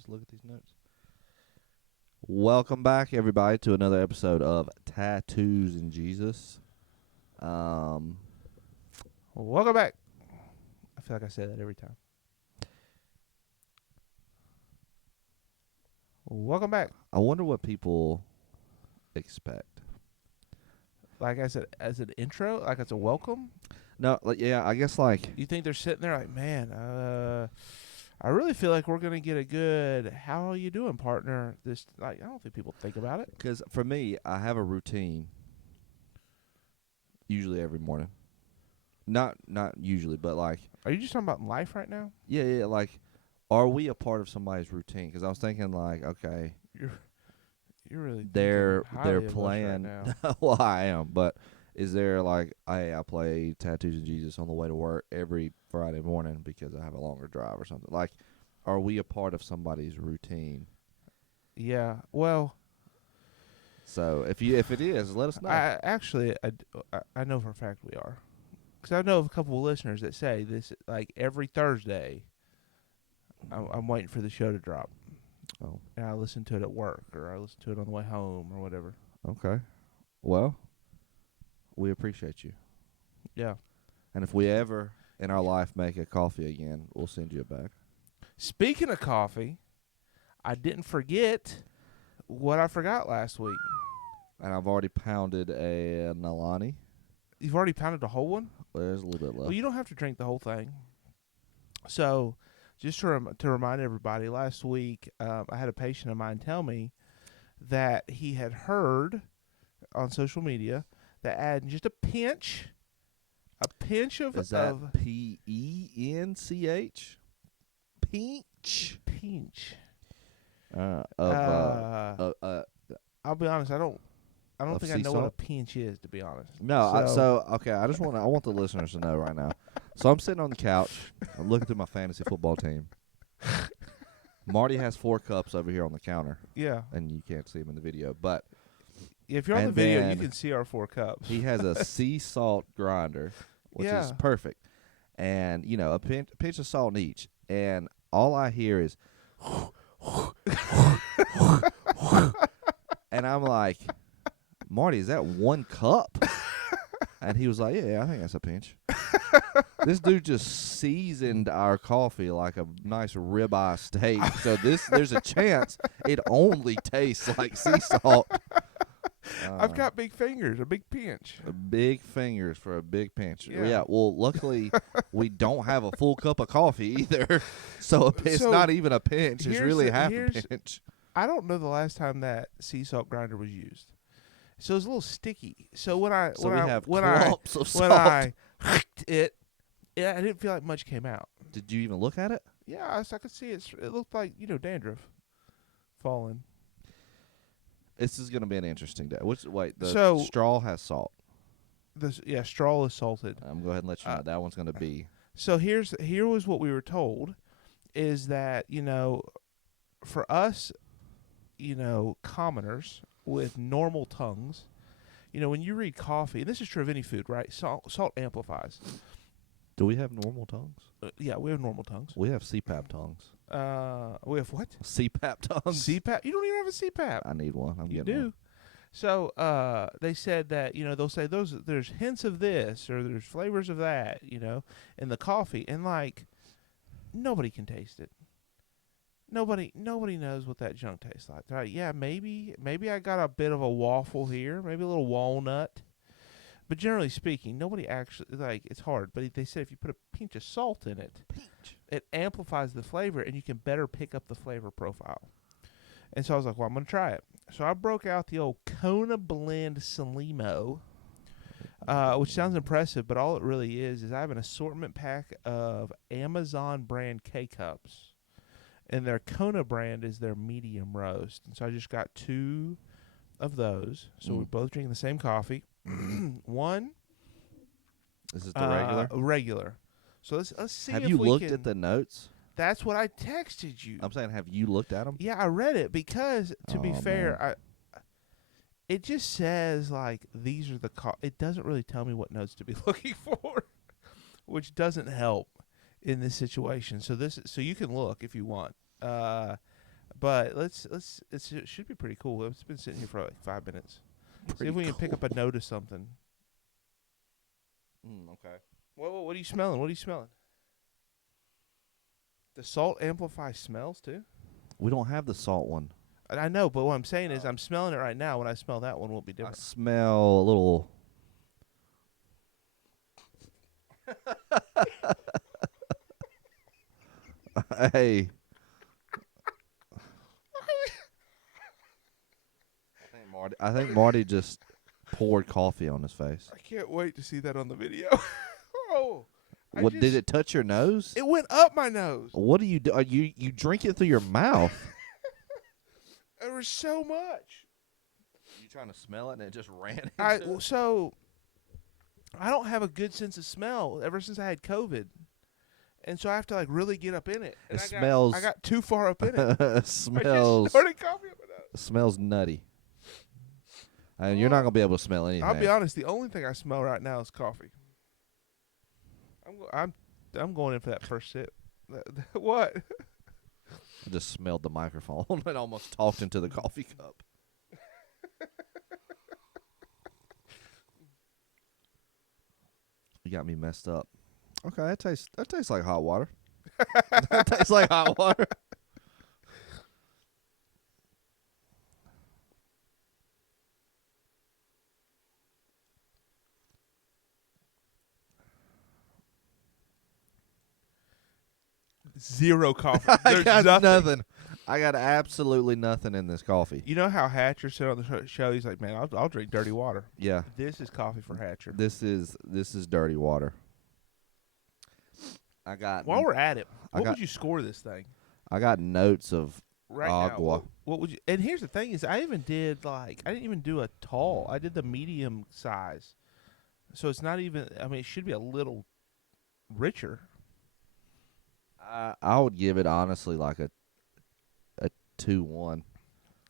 supposed to look at these notes. Welcome back, everybody, to another episode of Tattoos and Jesus. Welcome back. I feel like I say that every time. Welcome back. I wonder what people expect. Like I said, as an intro, like it's a welcome. No, yeah, I guess like You think they're sitting there like, man, I really feel like we're gonna get a good. How are you doing, partner? This, like, I don't think people think about it. because for me, I have a routine. Usually every morning. Not usually, but like Are you just talking about life right now? yeah. Like, are we a part of somebody's routine? Because I was thinking like, okay, You're really they're thinking highly of us playing. right now. Well, I am, but is there like I play Tattoos and Jesus on the way to work every Friday morning because I have a longer drive or something? Like, are we a part of somebody's routine? Yeah. Well, So if it is, let us know. I know for a fact we are, because I know of a couple of listeners that say this like every Thursday. I'm waiting for the show to drop. Oh, And I listen to it at work, or I listen to it on the way home, or whatever. okay. Well, we appreciate you, Yeah. and if we ever in our life make a coffee again, we'll send you a bag. Speaking of coffee, I didn't forget what I forgot last week. And I've already pounded a Nalani. You've already pounded a whole one? There's a little bit left. Well, you don't have to drink the whole thing. So, just to remind everybody, last week I had a patient of mine tell me that he had heard on social media that adding just a pinch of Is that PENCH? Pinch. I'll be honest, I don't Of think I sea know what a salt? pinch is, to be honest. No, okay. I want the listeners to know right now. So I'm sitting on the couch. I'm looking through my fantasy football team. Marty has 4 cups over here on the counter, Yeah. and you can't see him in the video, but If you're on the And video, you then can see our 4 cups. he has a sea salt grinder, which is Yeah. perfect, and a pinch of salt in each, and all I hear is, and I'm like, Marty, is that 1 cup? And he was like, yeah, I think that's a pinch. This dude just seasoned our coffee like a nice ribeye steak. So there's a chance it only tastes like sea salt. I've got big fingers, a big pinch. Big fingers for a big pinch. Yeah. Well, luckily we don't have a full cup of coffee either. So it's So, not even a pinch. It's really half a here's- pinch. I don't know the last time that sea salt grinder was used. So it's a little sticky. So when I So when we I have when I clumps of salt. when I it, yeah, I didn't feel like much came out. Did you even look at it? Yeah, I could see it. It looked like dandruff falling. This is going to be an interesting day. The So- straw has salt. Straw is salted. I'm going to go ahead and let you know that one's going to be. So here was what we were told, is that for us, commoners with normal tongues, when you read coffee, and this is true of any food, right? Salt amplifies. Do we have normal tongues? Yeah, we have normal tongues. We have CPAP tongues. We have what? CPAP tongues. CPAP? You don't even have a CPAP. I need one. I'm You getting do. one. So they said that they'll say there's hints of this or there's flavors of that in the coffee, and like nobody can taste it. Nobody knows what that junk tastes like. They're like, yeah, maybe I got a bit of a waffle here, maybe a little walnut, but generally speaking, nobody actually it's hard. But they said if you put a pinch of salt in it, it amplifies the flavor, and you can better pick up the flavor profile. And so I was like, well, I'm going to try it. So I broke out the old Kona Blend Salimo, which sounds impressive, but all it really is I have an assortment pack of Amazon brand K-Cups. And their Kona brand is their medium roast. And so I just got 2 of those. So we're both drinking the same coffee. One. Is it the regular? Regular. So let's see Have if you we looked can. at the notes? That's what I texted you. I'm saying, have you looked at them? Yeah, I read it because, to be Oh, fair, it just says like these are the. It doesn't really tell me what notes to be looking for, which doesn't help in this situation. So you can look if you want. But it should be pretty cool. It's been sitting here for like 5 minutes. See Pretty if we can pick up cool. a note of something. Okay. What are you smelling? What are you smelling? The salt amplifies smells too? We don't have the salt one. I know, but what I'm saying is I'm smelling it right now. When I smell that one, will be I different. smell a little. Hey. I think Marty just poured coffee on his face. I can't wait to see that on the video. Oh, What did it touch your nose? It went up my nose. What do? You drink it through your mouth? There was so much. You trying to smell it and it just ran. So I don't have a good sense of smell ever since I had COVID, and so I have to like really get up in it. And It smells. I got too far up in it. Smells. I just snorted coffee up my nose. Smells nutty. And you're not gonna be able to smell anything. I'll be honest. The only thing I smell right now is coffee. I'm going in for that first sip. What? I just smelled the microphone and almost talked into the coffee cup. You got me messed up. Okay, that tastes like hot water. That tastes like hot water. Zero coffee. I There's got nothing. I got absolutely nothing in this coffee. You know how Hatcher said on the show, he's like, man, I'll drink dirty water. Yeah. This is coffee for Hatcher. This is dirty water. While we're at it, what would you score this thing? I got notes of right agua. Now, what would you? And here's the thing: is I didn't even do a tall. I did the medium size, so it's not even. I mean, it should be a little richer. I would give it honestly like a 2-1.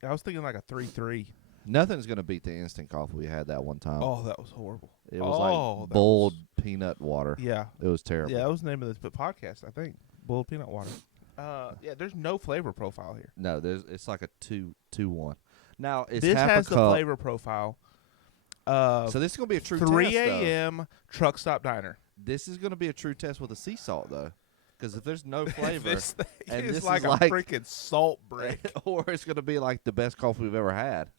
I was thinking like a 3-3. Nothing's gonna beat the instant coffee we had that one time. Oh, that was horrible. It was like boiled peanut water. Yeah, it was terrible. Yeah, that was the name of this podcast, I think. Boiled peanut water. Yeah, there's no flavor profile here. No, it's like a 2-1. Now it's this half has a the cup. flavor profile. So this is gonna be a true 3 test, though. a.m. truck stop diner. This is gonna be a true test with a sea salt though, because if there's no flavor, this thing and is this like is a like freaking salt brick. or it's gonna be like the best coffee we've ever had.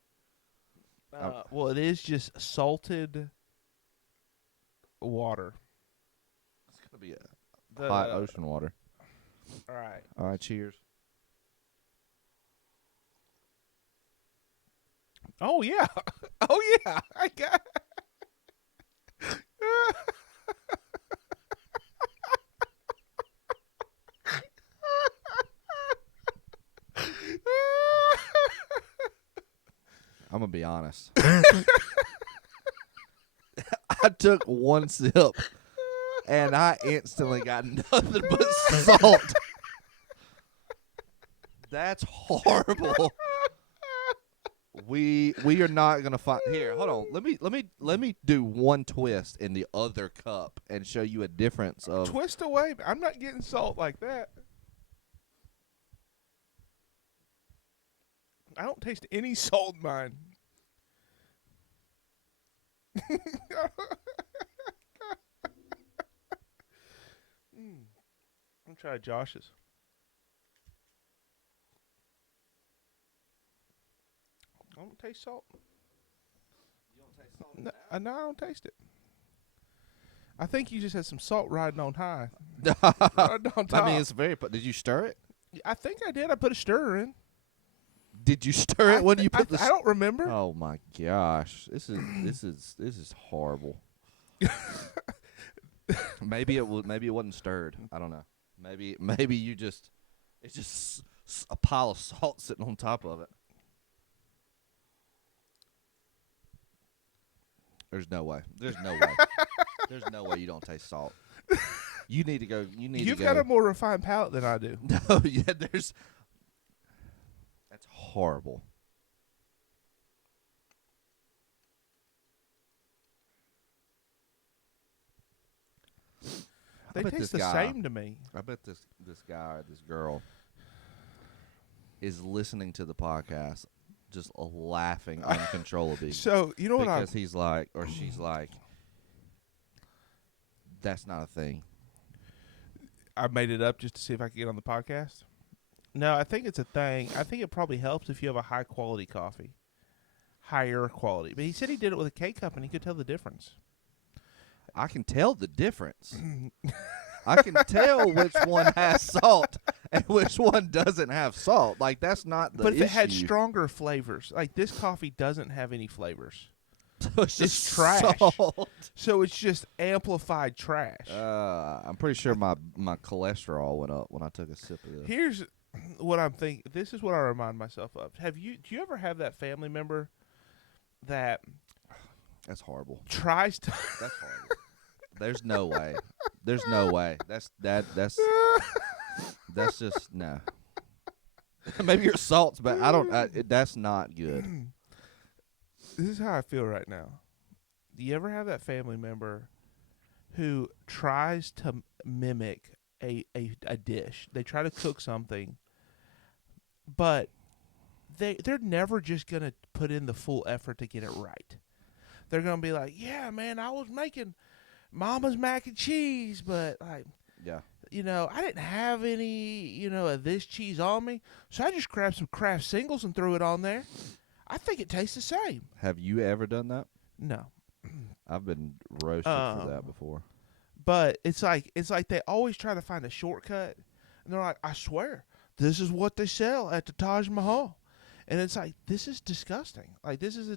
Well, it is just salted water. It's gonna be a hot ocean water. All right. All right. Cheers. Oh yeah. Oh yeah. I got. I'm gonna be honest. I took one sip, and I instantly got nothing but salt. That's horrible. We are not gonna find here. Hold on. Let me do one twist in the other cup and show you a difference of Twist away. I'm not getting salt like that. I don't taste any salt in mine. I'm try Josh's. I don't taste salt. You don't taste salt? No, I don't taste it. I think you just had some salt riding on high. Riding on top. I mean, it's very. Did you stir it? I think I did. I put a stirrer in. Did you stir it when you put the? I don't remember. Oh my gosh, this is horrible. Maybe it wasn't stirred. I don't know. Maybe you just it's just a pile of salt sitting on top of it. There's no way. There's no way. There's no way you don't taste salt. You need to go. You've got a more refined palate than I do. No, yeah, that's horrible. They taste the same to me. I bet this guy or this girl is listening to the podcast, just laughing uncontrollably. So you know what because he's like, or she's like, that's not a thing. I made it up just to see if I could get on the podcast. No, I think it's a thing. I think it probably helps if you have a high quality coffee, higher quality. But he said he did it with a K cup and he could tell the difference. I can tell the difference. I can tell which one has salt and which one doesn't have salt. Like, that's not the But if issue. it had stronger flavors, like this coffee doesn't have any flavors. So it's just It's trash. salt. So it's just amplified trash. I'm pretty sure my cholesterol went up when I took a sip of this. Here's what I'm thinking. This is what I remind myself of. Do you ever have that family member that That's horrible. tries to That's horrible. There's no way. There's no way. That's just no. Maybe your salt's bad. I don't. That's not good. This is how I feel right now. Do you ever have that family member who tries to mimic a dish? They try to cook something, but they're never just gonna put in the full effort to get it right. They're gonna be like, "Yeah, man, I was making Mama's mac and cheese, but like, Yeah. I didn't have any, of this cheese on me, so I just grabbed some Kraft Singles and threw it on there. I think it tastes the same." Have you ever done that? No. I've been roasted for that before. But it's like they always try to find a shortcut, and they're like, "I swear, this is what they sell at the Taj Mahal," and it's like, this is disgusting. Like this is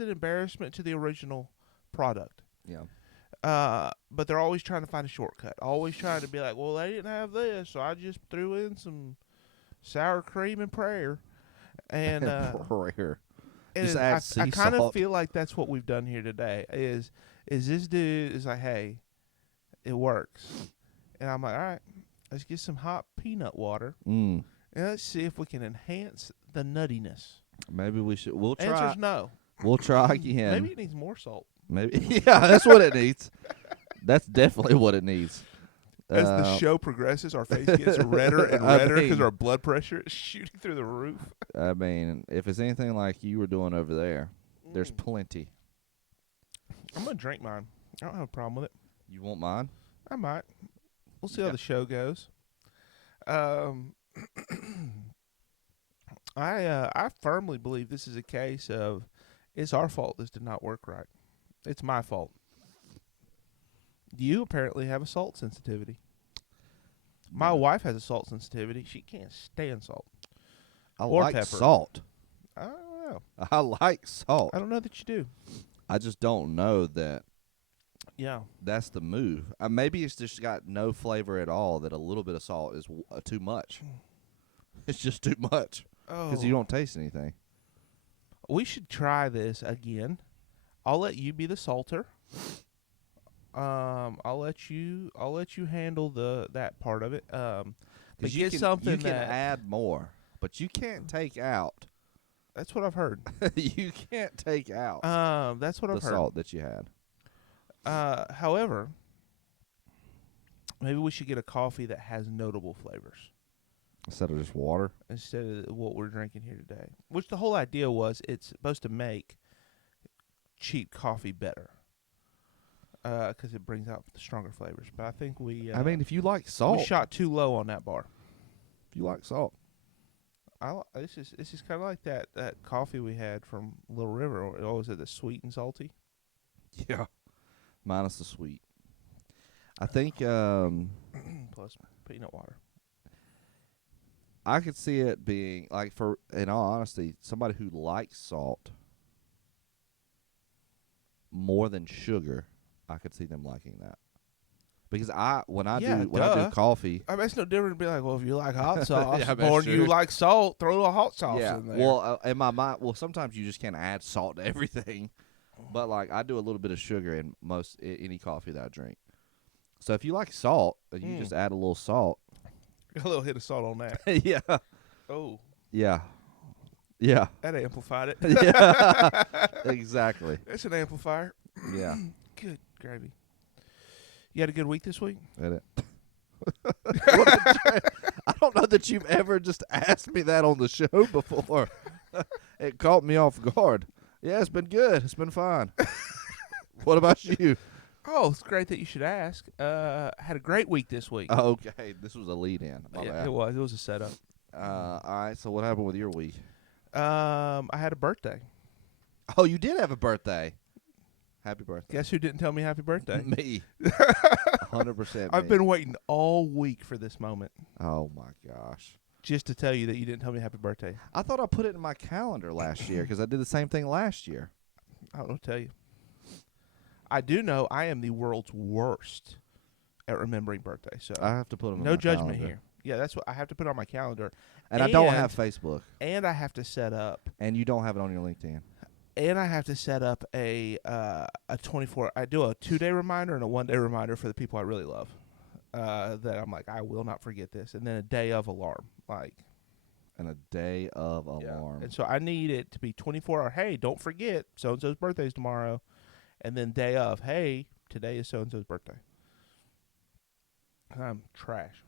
an embarrassment to the original product. Yeah. But they're always trying to find a shortcut. Always trying to be like, "Well, they didn't have this, so I just threw in some sour cream and prayer." And Prayer. and Just add sea I kind of salt. feel like that's what we've done here today. Is this dude is like, "Hey, it works," and I'm like, "All right, let's get some hot peanut water Mm. and let's see if we can enhance the nuttiness." Maybe we should. We'll try. Answer's no. We'll try again. Maybe it needs more salt. Maybe. Yeah, that's what it needs. That's definitely what it needs. As the show progresses, our face gets redder and redder because our blood pressure is shooting through the roof. I mean, if it's anything like you were doing over there, there's plenty. I'm going to drink mine. I don't have a problem with it. You want mine? I might. We'll see how Okay. the show goes. I firmly believe this is a case of it's our fault this did not work right. It's my fault. You apparently have a salt sensitivity. My wife has a salt sensitivity. She can't stand salt. I Or like pepper. salt. I don't know. I like salt. I don't know that you do. I just don't know that Yeah. that's the move. Maybe it's just got no flavor at all, that a little bit of salt is too much. It's just too much because you don't taste anything. We should try this again. I'll let you be the salter. I'll let you handle that part of it. But you get something you can that add more, but you can't take out. that's what I've heard. You can't take out That's what the I've heard. salt that you had. However, maybe we should get a coffee that has notable flavors Instead of just water. instead of what we're drinking here today. Which the whole idea was it's supposed to make cheap coffee better. Because it brings out the stronger flavors. But I think we I mean, if you like salt, we shot too low on that bar. if you like salt, This is kind of like that coffee we had from Little River. It always had the sweet and salty. yeah, minus the sweet. I think Plus peanut water. I could see it being like, for in all honesty, somebody who likes salt more than sugar. I could see them liking that, because when I do coffee, I mean, it's no different to be like, well, if you like hot sauce Yeah, more than you sure. like salt, throw a hot sauce yeah. in there. Well, in my mind, sometimes you just can't add salt to everything, but like I do a little bit of sugar in any coffee that I drink. So if you like salt, you just add a little salt. A little hit of salt on that. Yeah. Oh, Yeah. Yeah. that amplified it. Yeah. Exactly. It's an amplifier. Yeah. Good gravy. You had a good week this week? That it. I don't know that you've ever just asked me that on the show before. It caught me off guard. Yeah, it's been good. It's been fine. What about you? Oh, it's great that you should ask. Had a great week this week. Okay, this was a lead-in. My Yeah, bad. it was. It was a setup. All right, so what happened with your week? I had a birthday. Oh, you did have a birthday. Happy birthday. Guess who didn't tell me happy birthday? Me. 100% I've been waiting all week for this moment. Oh, my gosh. Just to tell you that you didn't tell me happy birthday. I thought I put it in my calendar last year because I did the same thing last year. I don't know what to tell you. I do know I am the world's worst at remembering birthdays. So I have to put them in no my judgment calendar. here. Yeah, that's what I have to put on my calendar. And I don't have Facebook. And I have to set up. And you don't have it on your LinkedIn. And I have to set up a 24. I do a 2-day reminder and a 1-day reminder for the people I really love. That I'm like, I will not forget this. And then a day of alarm. And a day of Yeah. alarm. And so I need it to be 24 hour. Hey, don't forget so-and-so's birthday's tomorrow. And then day of, hey, today is so-and-so's birthday. I'm trash.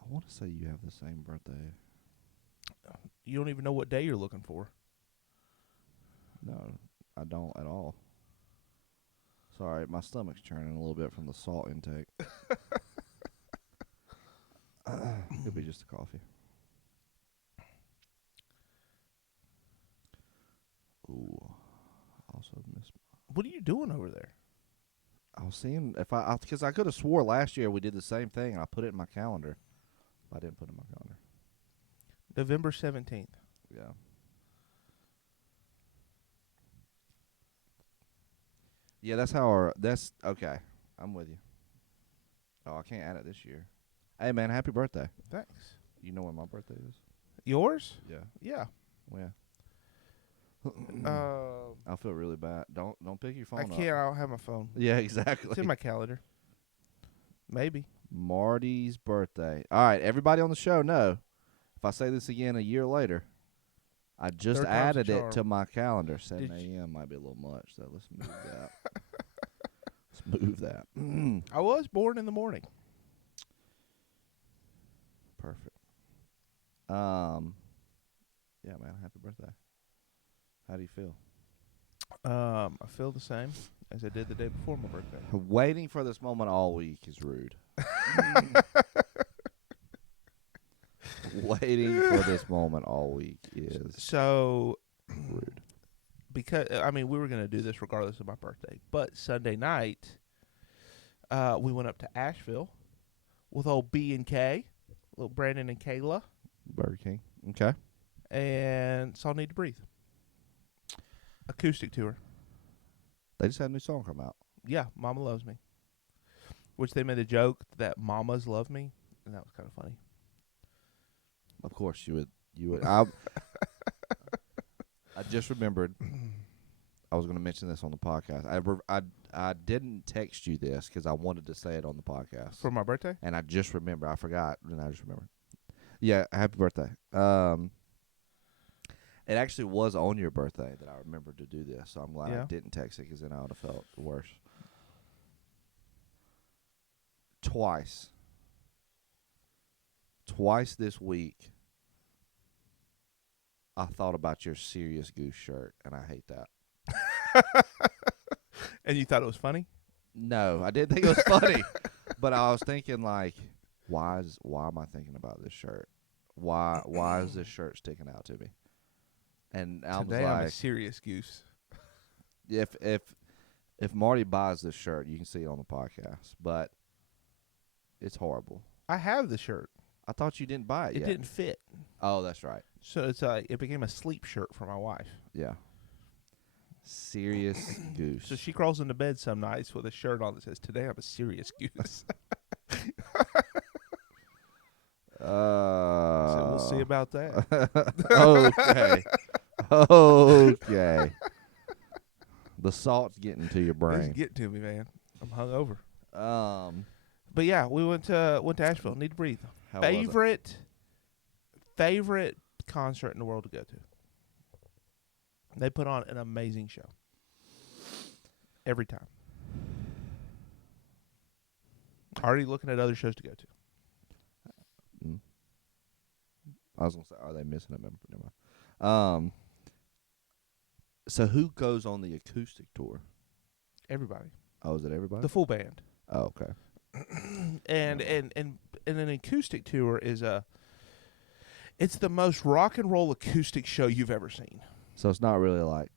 I want to say you have the same birthday. You don't even know what day you're looking for. No, I don't at all. Sorry, my stomach's churning a little bit from the salt intake. Could be just the coffee. Ooh, also missed. What are you doing over there? I was seeing if because I could have swore last year we did the same thing and I put it in my calendar. But I didn't put it in my calendar. November 17th. Yeah. Yeah, that's okay. I'm with you. Oh, I can't add it this year. Hey, man, happy birthday. Thanks. You know when my birthday is? Yours? Yeah. Yeah. When? Uh, I feel really bad. Don't pick your phone I up. can't. I don't have my phone. Yeah, exactly. It's in my calendar. Maybe. Marty's birthday. All right, everybody on the show know, if I say this again a year later, I just Third time's the added it charm. to my calendar. 7 Did a.m. might be a little much, so let's move that. Let's move that. I was born in the morning. Perfect. Yeah, man, happy birthday. How do you feel? I feel the same as I did the day before my birthday. Waiting for this moment all week is rude. Waiting for this moment all week is So, rude. because we were going to do this regardless of my birthday, but Sunday night, we went up to Asheville with old B and K, little Brandon and Kayla, Burger King. Okay. and saw Need to Breathe. Acoustic tour. They just had a new song come out. Yeah, Mama Loves Me. Which they made a joke that mamas love me, and that was kind of funny. Of course you would. I just remembered. I was going to mention this on the podcast. I didn't text you this because I wanted to say it on the podcast. For my birthday? And I just remember. I forgot, and I just remembered. Yeah, happy birthday. It actually was on your birthday that I remembered to do this, so I'm glad I didn't text it because then I would have felt worse. Twice this week, I thought about your Serious Goose shirt, and I hate that. And you thought it was funny? No, I didn't think it was funny, but I was thinking like, why am I thinking about this shirt? Why is this shirt sticking out to me? And I was Today like, I'm a serious goose. if Marty buys this shirt, you can see it on the podcast, but it's horrible. I have the shirt. I thought you didn't buy it yet. It didn't fit. Oh, that's right. So it became a sleep shirt for my wife. Yeah. Serious Goose. So she crawls into bed some nights with a shirt on that says, "Today I'm a serious goose." So we'll see about that. Okay. Okay. The salt's getting to your It's brain. getting to me, man. I'm hungover. But yeah, we went to Asheville. Need to Breathe. How was it? Favorite concert in the world to go to. They put on an amazing show. Every time. Already looking at other shows to go to. Mm. I was gonna say, are they missing a member? Never mind. So who goes on the acoustic tour? Everybody. Oh, is it everybody? The full band. Oh, okay. and Never mind. an acoustic tour is it's the most rock and roll acoustic show you've ever seen. So it's not really like.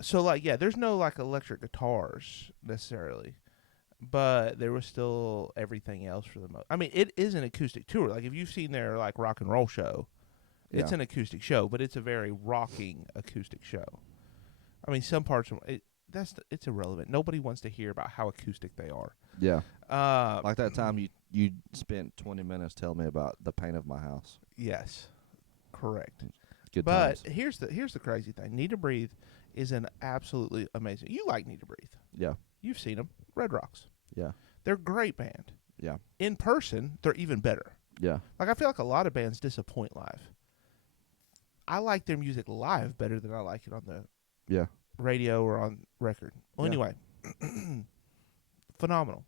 So like there's no like electric guitars necessarily, but there was still everything else for the most. I mean, it is an acoustic tour. Like if you've seen their like rock and roll show, it's Yeah. an acoustic show, but it's a very rocking acoustic show. I mean, some parts of it it's irrelevant. Nobody wants to hear about how acoustic they are. Yeah. Like that time you spent 20 minutes telling me about the paint of my house. Yes, correct. Good But times. here's the crazy thing. Need to Breathe is an absolutely amazing. You like Need to Breathe. Yeah. You've seen them. Red Rocks. Yeah. They're a great band. Yeah. In person, they're even better. Yeah. Like I feel like a lot of bands disappoint live. I like their music live better than I like it on the Yeah. radio or on record. Well, Yeah. anyway, phenomenal.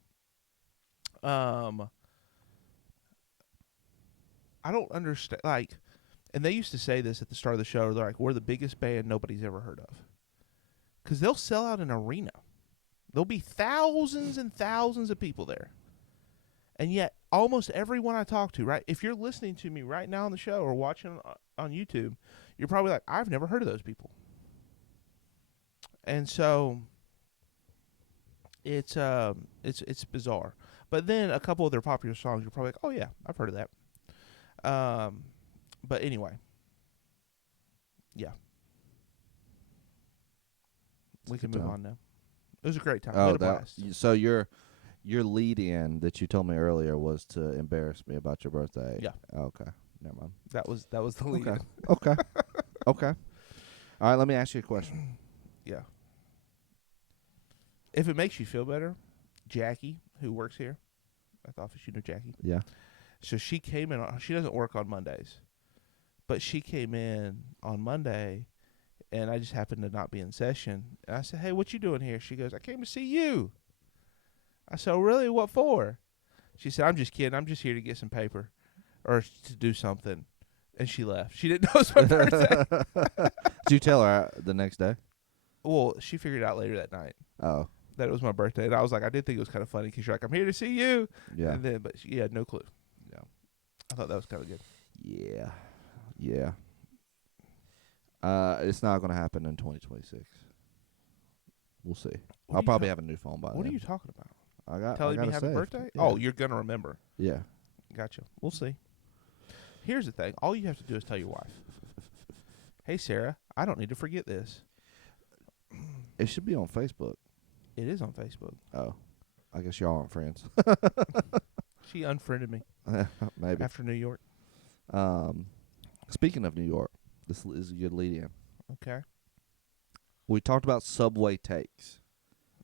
I don't understand. Like, and they used to say this at the start of the show. They're like, "We're the biggest band nobody's ever heard of," because they'll sell out an arena. There'll be thousands and thousands of people there, and yet almost everyone I talk to, right? If you're listening to me right now on the show or watching on YouTube, you're probably like, "I've never heard of those people," and so it's bizarre. But then a couple of their popular songs, you're probably like, "Oh yeah, I've heard of that." But anyway, yeah, It's we a can good move time. on now. It was a great time. We Oh, had a blast. so your lead in that you told me earlier was to embarrass me about your birthday. Yeah. Okay. Never mind. That was the lead. Okay. Okay. Okay. All right. Let me ask you a question. Yeah. If it makes you feel better, Jackie, who works here at the office, you know Jackie. Yeah. So she came in. She doesn't work on Mondays, but she came in on Monday, and I just happened to not be in session. And I said, "Hey, what you doing here?" She goes, "I came to see you." I said, "Oh, really? What for?" She said, "I'm just kidding. I'm just here to get some paper or to do something." And she left. She didn't know it was my birthday. Did you tell her the next day? Well, she figured out later that night Oh. that it was my birthday. And I was like, I did think it was kind of funny because you're like, "I'm here to see you." Yeah. And then, but she had no clue. Yeah. I thought that was kind of good. Yeah. Yeah. It's not going to happen in 2026. We'll see. I'll probably have a new phone by then. What are you talking about? I Telling got me happy birthday? Yeah. Oh, you're going to remember. Yeah. Gotcha. We'll see. Here's the thing. All you have to do is tell your wife, "Hey, Sarah, I don't need to forget this." It should be on Facebook. It is on Facebook. Oh. I guess y'all aren't friends. She unfriended me Maybe. after New York. Speaking of New York, this is a good lead in. Okay. We talked about Subway takes.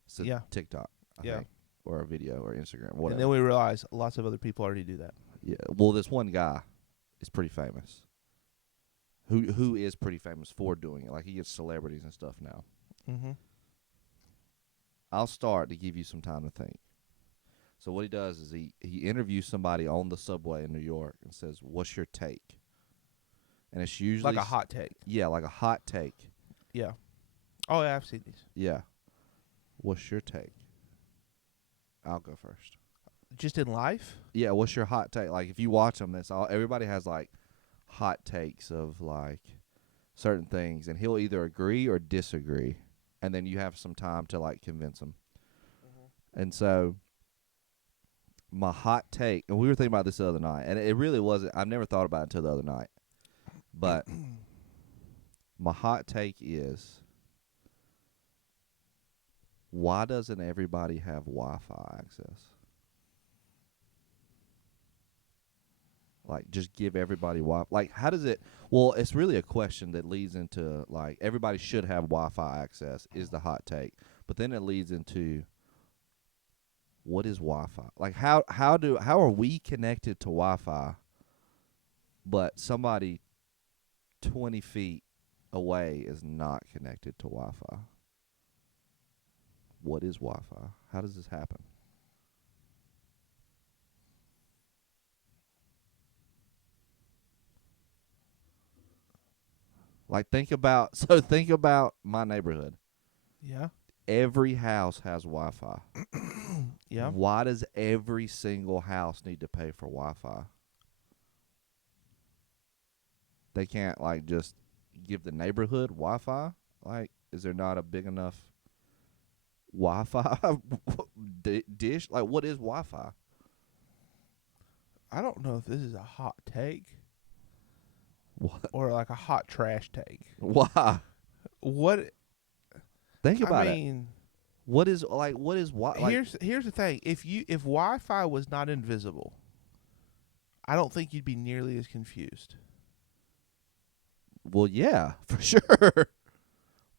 It's a Yeah. TikTok, I Yeah. think, or a video or Instagram, whatever. And then we realized lots of other people already do that. Yeah. Well, this one guy is pretty famous. Who is pretty famous for doing it? Like he gets celebrities and stuff now. Mm-hmm. I'll start to give you some time to think. So what he does is he interviews somebody on the subway in New York and says, "What's your take?" And it's usually Like a hot take. Yeah, like a hot take. Yeah. Oh, yeah, I've seen these. Yeah. What's your take? I'll go first. Just in life? Yeah, what's your hot take? Like if you watch them, that's all. Everybody has like hot takes of like certain things, and he'll either agree or disagree, and then you have some time to like convince him. Mm-hmm. And so my hot take, and we were thinking about this the other night, and it really wasn't. I've never thought about it until the other night, but my hot take is, why doesn't everybody have Wi-Fi access? Like, just give everybody Wi-Fi. Like, how does it... Well, it's really a question that leads into, like, everybody should have Wi-Fi access is the hot take. But then it leads into, what is Wi-Fi? Like, how are we connected to Wi-Fi, but somebody 20 feet away is not connected to Wi-Fi? What is Wi-Fi? How does this happen? Like think about my neighborhood. Yeah. Every house has Wi-Fi. Yeah. Why does every single house need to pay for Wi-Fi? They can't like just give the neighborhood Wi-Fi? Like, is there not a big enough Wi-Fi dish? Like, what is Wi-Fi? I don't know if this is a hot take What? or like a hot trash take. Why? What Think I about it. mean, What is Like? here's the thing. If Wi-Fi was not invisible, I don't think you'd be nearly as confused. Well, yeah, for sure.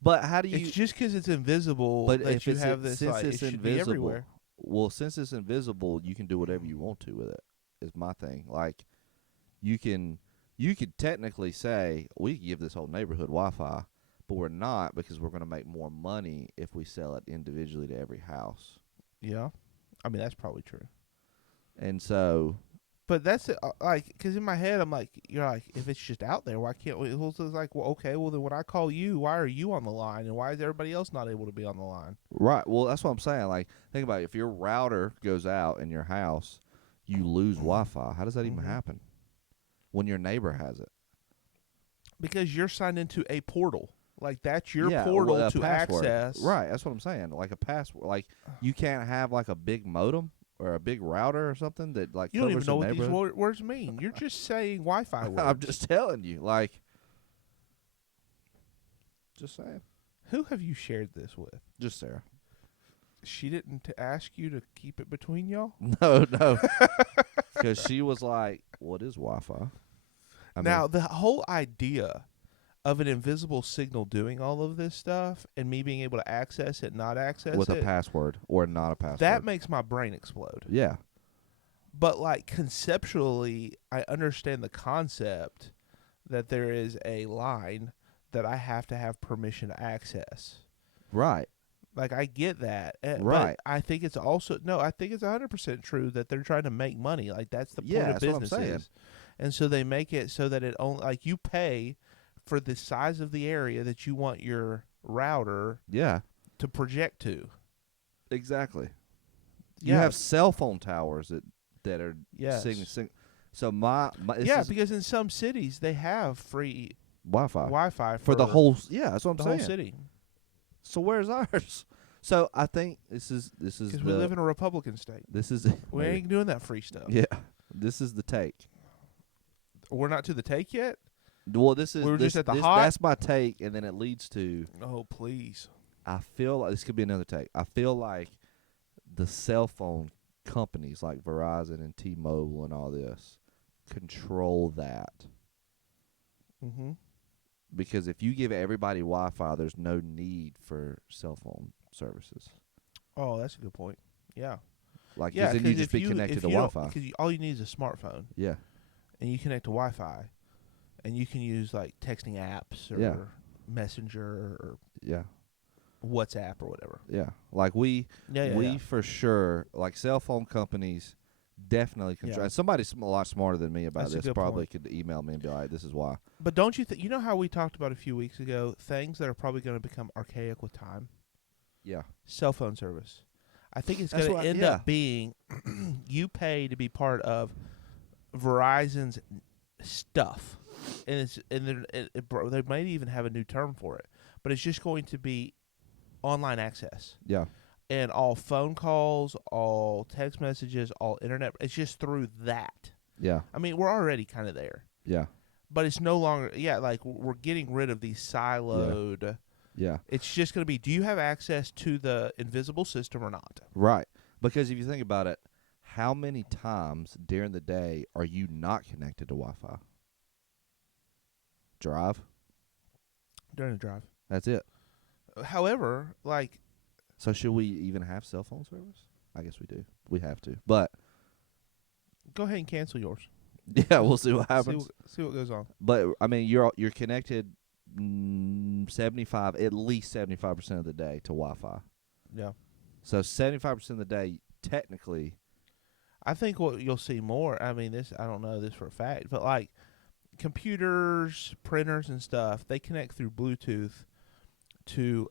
But how do you? It's just because it's invisible But that if you it's have this. since Like, it's it should be invisible, everywhere. well, since it's invisible, you can do whatever you want to with it. Is my thing. Like, you could technically say we could give this whole neighborhood Wi-Fi, but we're not because we're going to make more money if we sell it individually to every house. Yeah, I mean that's probably true. And so, But that's it, like, because in my head I'm like, you're like, if it's just out there, why can't we? It's like, well, okay, well then when I call you, why are you on the line, and why is everybody else not able to be on the line? right. Well, that's what I'm saying. Like, think about it. If your router goes out in your house, you lose Wi-Fi. How does that even happen? When your neighbor has it. Because you're signed into a portal. Like, that's your Yeah, portal well, a to password. access. Right, that's what I'm saying. Like a password. Like, you can't have like a big modem or a big router or something that like You don't covers even know the what these neighborhood. words mean. You're just saying Wi-Fi words. I'm just telling you. Like, just saying. Who have you shared this with? Just Sarah. She didn't ask you to keep it between y'all? No. Because she was like, what is Wi-Fi? Now, the whole idea of an invisible signal doing all of this stuff and me being able to access it, not access with it, a password or not a password. that makes my brain explode. Yeah. But like conceptually, I understand the concept that there is a line that I have to have permission to access. Right. Like, I get that. Right. But I think it's also, no, I think it's 100% true that they're trying to make money. Like, that's the point Yeah, of that's what I'm businesses. saying. And so they make it so that it only, like, you pay for the size of the area that you want your router Yeah. to project to. Exactly. Yeah. You have cell phone towers that are Yes. So my Yeah, because in some cities they have free Wi-Fi for the whole. Yeah, that's what I'm the saying. whole city. So where's ours? So I think this is Because we live in a Republican state. This is We ain't doing that free stuff. Yeah, this is the take. We're not to the take yet? Well, this is We were this, just at the this- hot? That's my take, and then it leads to. Oh, please. I feel like this could be another take. I feel like the cell phone companies like Verizon and T-Mobile and all this control that. Mm-hmm. Because if you give everybody Wi-Fi, there's no need for cell phone services. Oh, that's a good point. Yeah. Like, Yeah, then you just be connected to Wi-Fi. Because all you need is a smartphone, Yeah. and you connect to Wi-Fi, and you can use like texting apps or Yeah. Messenger or Yeah. WhatsApp or whatever. Yeah. Like we Yeah. for sure, like cell phone companies definitely control. Yeah. And somebody a lot smarter than me about That's a this good probably point. could email me and be like, this is why. But don't you think, you know how we talked about a few weeks ago, things that are probably going to become archaic with time? Yeah. Cell phone service. I think it's That's going to what- end yeah. up being you pay to be part of Verizon's stuff, and they might even have a new term for it, but it's just going to be online access, Yeah. and all phone calls, all text messages, all internet. It's just through that. Yeah. I mean, we're already kind of there, Yeah. but it's no longer. Yeah, like we're getting rid of these siloed. Yeah. It's just going to be, do you have access to the invisible system or not? Right. Because if you think about it, how many times during the day are you not connected to Wi-Fi? Drive. During the drive. That's it. However, like, So should we even have cell phone service? I guess we do. We have to. But go ahead and cancel yours. yeah, we'll see what happens. See what goes on. But I mean, you're connected 75, at least 75% of the day to Wi-Fi. Yeah. So 75% of the day, technically. I think what you'll see more, I mean, this, I don't know this for a fact, but like computers, printers, and stuff, they connect through Bluetooth to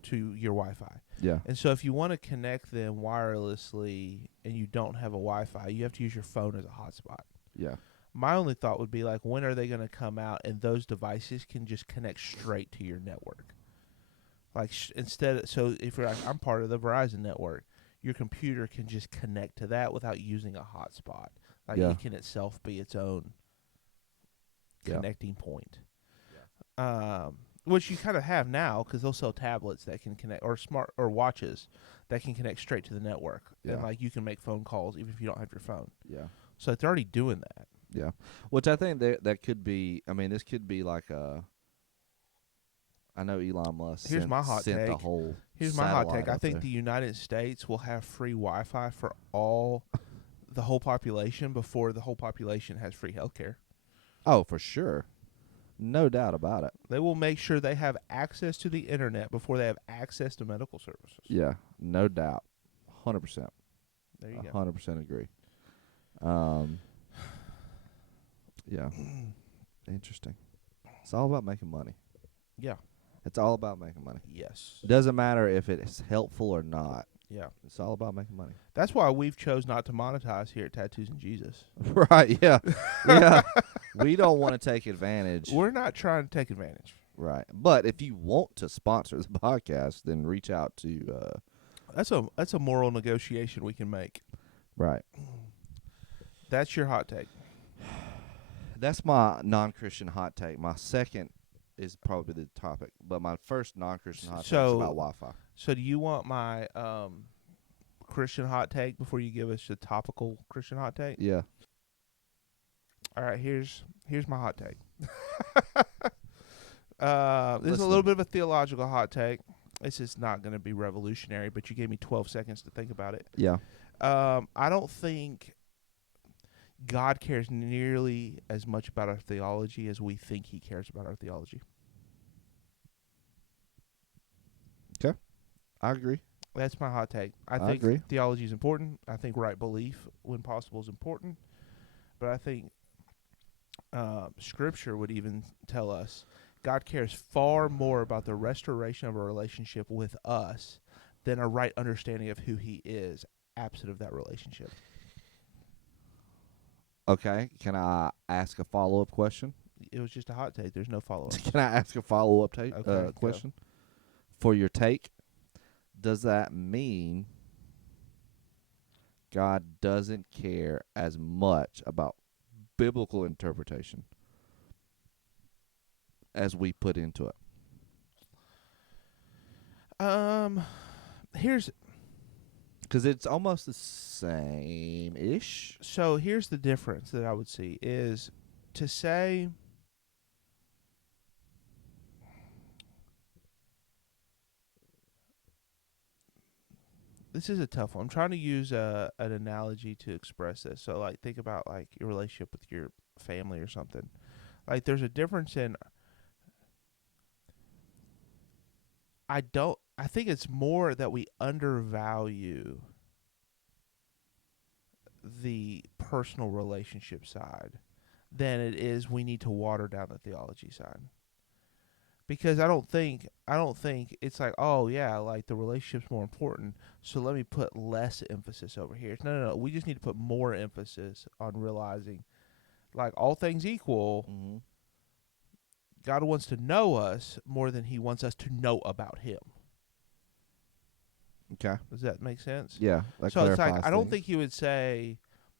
to your Wi-Fi. Yeah. And so if you want to connect them wirelessly and you don't have a Wi-Fi, you have to use your phone as a hotspot. Yeah. My only thought would be like, when are they going to come out and those devices can just connect straight to your network? Like so if you're like, I'm part of the Verizon network, your computer can just connect to that without using a hotspot. Like Yeah. it can itself be its own connecting point. Which you kind of have now, because they'll sell tablets that can connect, or smart or watches that can connect straight to the network. Yeah. And like you can make phone calls even if you don't have your phone. Yeah. So they're already doing that. Yeah. Which I think that could be. I mean, this could be like a. I know Elon Musk sent the whole. Here's my hot satellite take. I up think there. the United States will have free Wi-Fi for the whole population before the whole population has free healthcare. Oh, for sure. No doubt about it. They will make sure they have access to the internet before they have access to medical services. Yeah, no doubt. 100%. There you go. 100% agree. Yeah. Interesting. It's all about making money. Yeah. It's all about making money. Yes. It doesn't matter if it's helpful or not. Yeah. It's all about making money. That's why we've chose not to monetize here at Tattoos and Jesus. Right, yeah. Yeah. We don't want to take advantage. We're not trying to take advantage. Right. But if you want to sponsor the podcast, then reach out to That's a moral negotiation we can make. Right. That's your hot take. That's my non-Christian hot take. My second is probably the topic, but my first non-Christian hot take is about Wi-Fi. So do you want my Christian hot take before you give us the topical Christian hot take? Yeah. All right, here's my hot take. This is a little bit of a theological hot take. This is not going to be revolutionary, but you gave me 12 seconds to think about it. Yeah. I don't think God cares nearly as much about our theology as we think he cares about our theology. Okay. I agree. That's my hot take. I think agree. theology is important. I think right belief, when possible, is important. But I think Scripture would even tell us God cares far more about the restoration of a relationship with us than a right understanding of who he is, absent of that relationship. Okay. Can I ask a follow-up question? It was just a hot take. There's no follow-up. Can I ask a follow-up question? Go. For your take, does that mean God doesn't care as much about biblical interpretation as we put into it? Here's Because it's almost the same-ish. So here's the difference that I would see is to say this is a tough one. I'm trying to use an analogy to express this. So like think about like your relationship with your family or something. Like there's a difference in I think it's more that we undervalue the personal relationship side than it is we need to water down the theology side. Because I don't think it's like, oh yeah, like the relationship's more important, so let me put less emphasis over here. No. We just need to put more emphasis on realizing, like all things equal, God wants to know us more than he wants us to know about him. Okay. Does that make sense? Yeah. So it's like I don't think he would say,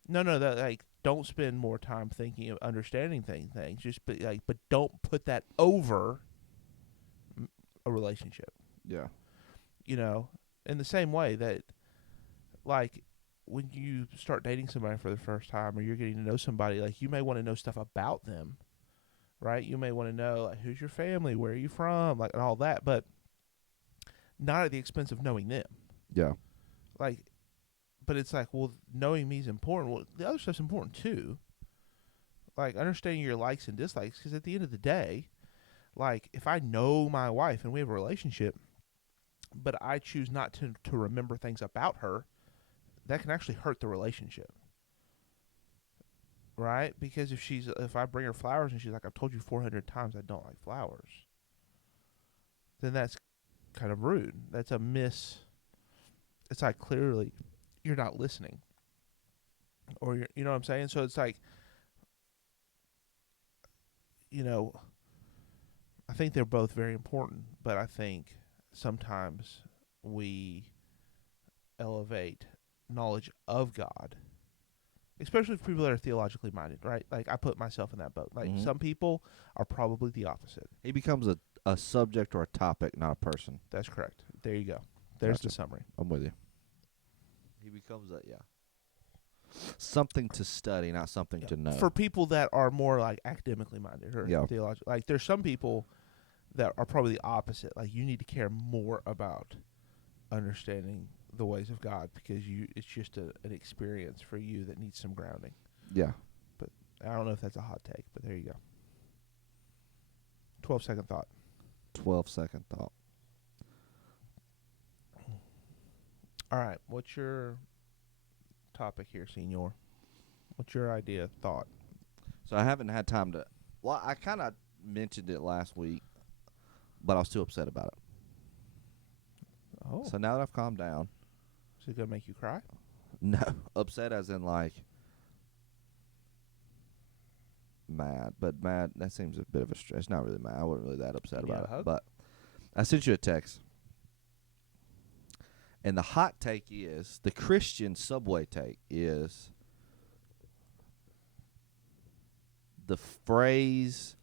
no, that like don't spend more time thinking of understanding things. Just but don't put that over a relationship. Yeah. You know, in the same way that like when you start dating somebody for the first time or you're getting to know somebody, like you may want to know stuff about them, right? You may want to know like who's your family, where are you from, like and all that, but not at the expense of knowing them. Yeah. Like, but it's like, well, knowing me is important. Well, the other stuff's important too. Like understanding your likes and dislikes, because at the end of the day, like if I know my wife and we have a relationship, but I choose not to remember things about her, that can actually hurt the relationship. right? Because if I bring her flowers and she's like, I've told you 400 times I don't like flowers, then that's kind of rude. That's a miss. It's like clearly you're not listening, or you know what I'm saying. So it's like, you know, I think they're both very important, but I think sometimes we elevate knowledge of God, especially for people that are theologically minded, right? Like I put myself in that boat. Like some people are probably the opposite. He becomes a subject or a topic, not a person. That's correct. There you go. There's Gotcha. the summary. I'm with you. He becomes something to study, not something to know. For people that are more like academically minded or theological, like there's some people that are probably the opposite. Like you need to care more about understanding the ways of God because it's just an experience for you that needs some grounding. Yeah. But I don't know if that's a hot take, but there you go. 12-second thought. 12-second thought. All right. What's your topic here, Senor? What's your idea, thought? So I haven't had time to... Well, I kind of mentioned it last week, but I was too upset about it. Oh. So now that I've calmed down... Is it going to make you cry? No. Upset as in, like... mad. But mad, that seems a bit of a stretch. It's not really mad. I wasn't really that upset about it. But I sent you a text. And the hot take is... The Christian Subway take is... The phrase,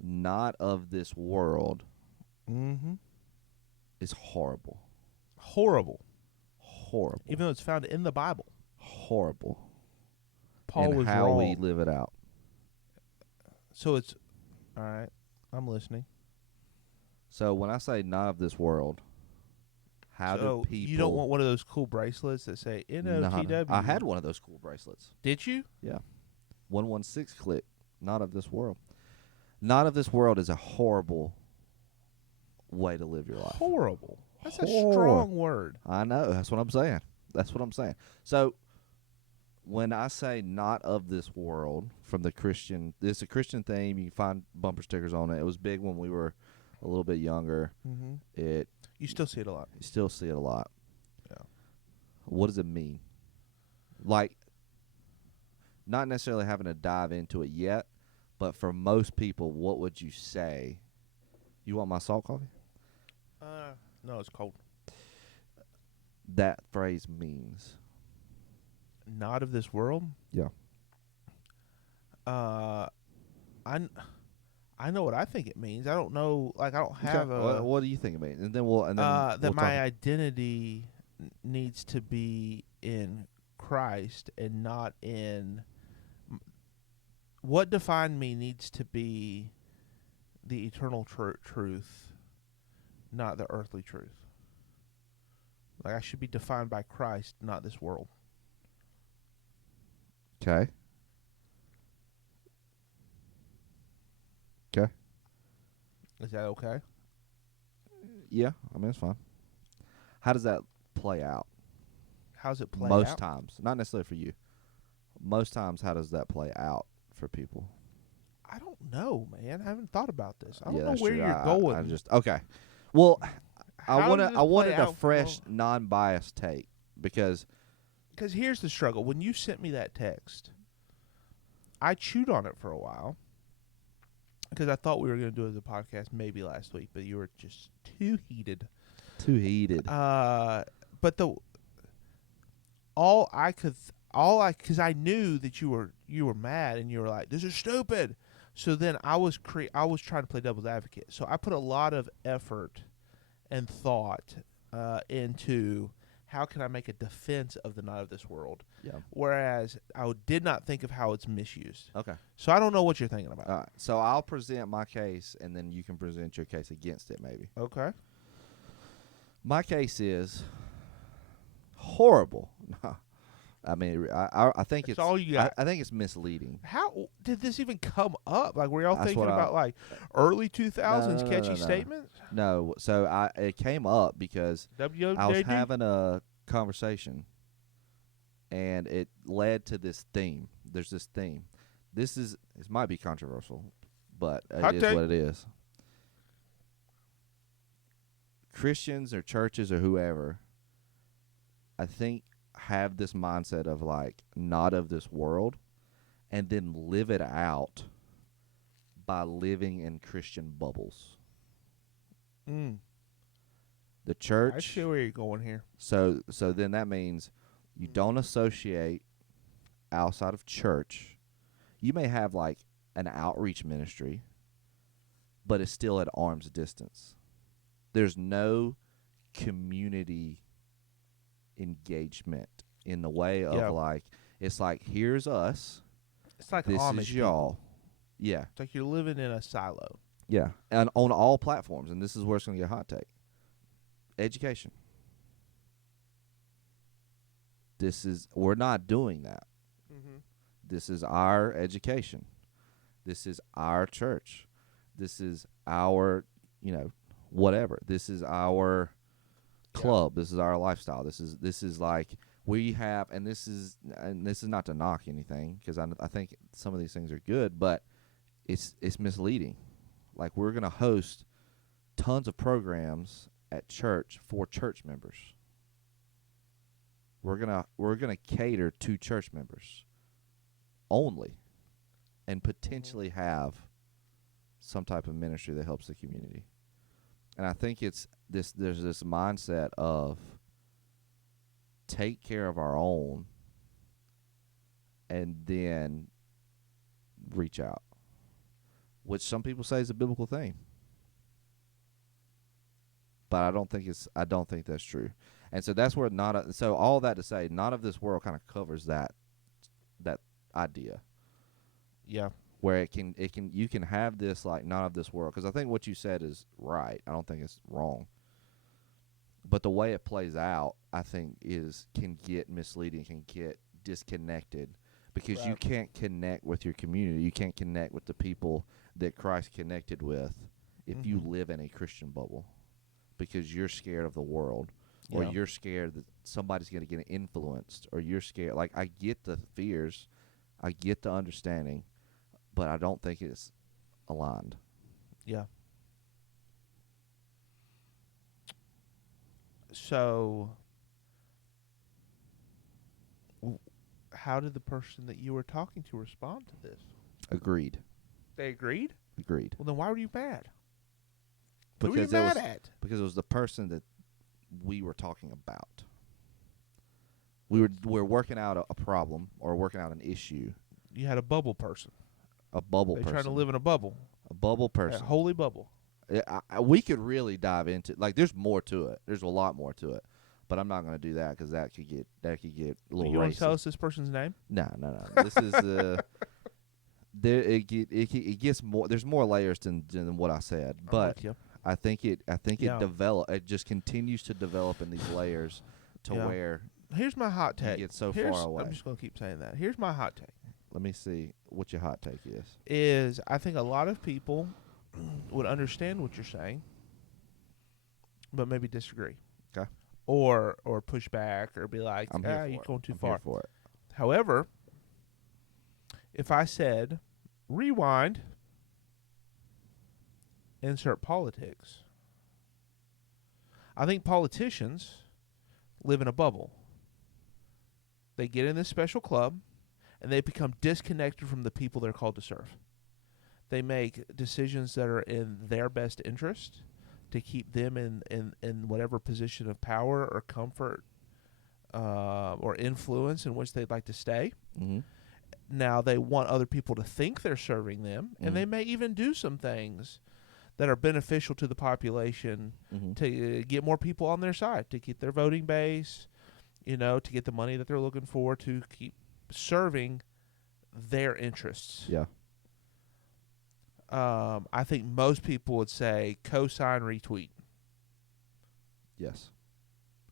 not of this world, is horrible. Horrible. Horrible. Even though it's found in the Bible. Horrible. Paul and was how wrong. we live it out. So it's, all right, I'm listening. So when I say not of this world, how do people... You don't want one of those cool bracelets that say NOTW? I had one of those cool bracelets. Did you? Yeah. 116 click. Not of this world. Not of this world is a horrible way to live your life. Horrible. That's a strong word. I know. That's what I'm saying. That's what I'm saying. So when I say not of this world from the Christian, it's a Christian theme. You can find bumper stickers on it. It was big when we were a little bit younger. You still see it a lot. You still see it a lot. Yeah. What does it mean? Like, not necessarily having to dive into it yet, but for most people, what would you say? You want my salt coffee? No, it's cold. That phrase means. Not of this world? Yeah. I know what I think it means. I don't know. Like I don't have a. What do you think it means? And then we'll. And then that my identity needs to be in Christ and not in. What defined me needs to be the eternal truth, not the earthly truth. Like I should be defined by Christ, not this world. Okay. Okay. Is that okay? Yeah, I mean it's fine. How does that play out? How's it play out? Most times, not necessarily for you. Most times, how does that play out for people? I don't know, man. I haven't thought about this. I don't know that's where true. you're going. I just okay. Well, I wanted a out fresh, non-biased take because here's the struggle. When you sent me that text, I chewed on it for a while because I thought we were going to do it as a podcast maybe last week, but you were just too heated. Too heated. But because I knew that you were mad and you were like, this is stupid. So then I was trying to play devil's advocate. So I put a lot of effort and thought into how can I make a defense of the not of this world. Yeah. Whereas I did not think of how it's misused. Okay. So I don't know what you're thinking about. All right. So I'll present my case, and then you can present your case against it, maybe. Okay. My case is horrible. I mean, I think That's it's all you got. I think it's misleading. How did this even come up? Like, were y'all That's thinking what about like early 2000s No. catchy statements? No. So it came up because WOJD? I was having a conversation, and it led to this theme there's this theme. This might be controversial, but Hot it is take. what it is. Christians or churches or whoever, I think, have this mindset of like not of this world, and then live it out by living in Christian bubbles. Mm. The church. I see where you're going here. So then that means you don't associate outside of church. You may have like an outreach ministry, but it's still at arm's distance. There's no community engagement in the way of like, it's like, here's us. It's like this Amish is y'all. people. Yeah. It's like you're living in a silo. Yeah. And on all platforms, and this is where it's going to get a hot take. Education. We're not doing that. Mm-hmm. This is our education. This is our church. This is our, whatever. This is our club. This is our lifestyle. This is like we have, and this is not to knock anything, because I think some of these things are good, but it's misleading. Like, we're going to host tons of programs at church for church members. We're gonna cater to church members only, and potentially have some type of ministry that helps the community. And I think there's this mindset of take care of our own and then reach out, which some people say is a biblical thing. But I don't think that's true. And so that's where so all that to say, not of this world kind of covers that idea. Yeah. Where you can have this like not of this world, because I think what you said is right. I don't think it's wrong. But the way it plays out, I think can get misleading, can get disconnected, because you can't connect with your community. You can't connect with the people that Christ connected with if you live in a Christian bubble, because you're scared of the world, or you're scared that somebody's going to get influenced, or you're scared. Like, I get the fears, I get the understanding, but I don't think it's aligned. Yeah. So, how did the person that you were talking to respond to this? Agreed. They agreed? Agreed. Well, then why were you mad? Because Who were you mad at? Because it was the person that we were talking about. We're working out a problem, or working out an issue. You had a bubble person. A bubble person. They're trying to live in a bubble. A bubble person. A holy bubble. We could really dive into, like, there's more to it. There's a lot more to it. But I'm not going to do that, because that could get a little You want racy. to tell us this person's name? No. This is it gets more. There's more layers than what I said. But I think it it just continues to develop in these layers to where. Here's my hot take. It gets so far away. I'm just going to keep saying that. Here's my hot take. Let me see what your hot take is. I think a lot of people would understand what you're saying, but maybe disagree. Okay. Or push back, or be like, you're going too far. Here for it. However, if I said, rewind, insert politics, I think politicians live in a bubble. They get in this special club, and they become disconnected from the people they're called to serve. They make decisions that are in their best interest to keep them in whatever position of power or comfort or influence in which they'd like to stay. Mm-hmm. Now they want other people to think they're serving them, and they may even do some things that are beneficial to the population to get more people on their side, to keep their voting base, to get the money that they're looking for, to keep serving their interests. Yeah. I think most people would say co-sign, retweet. Yes.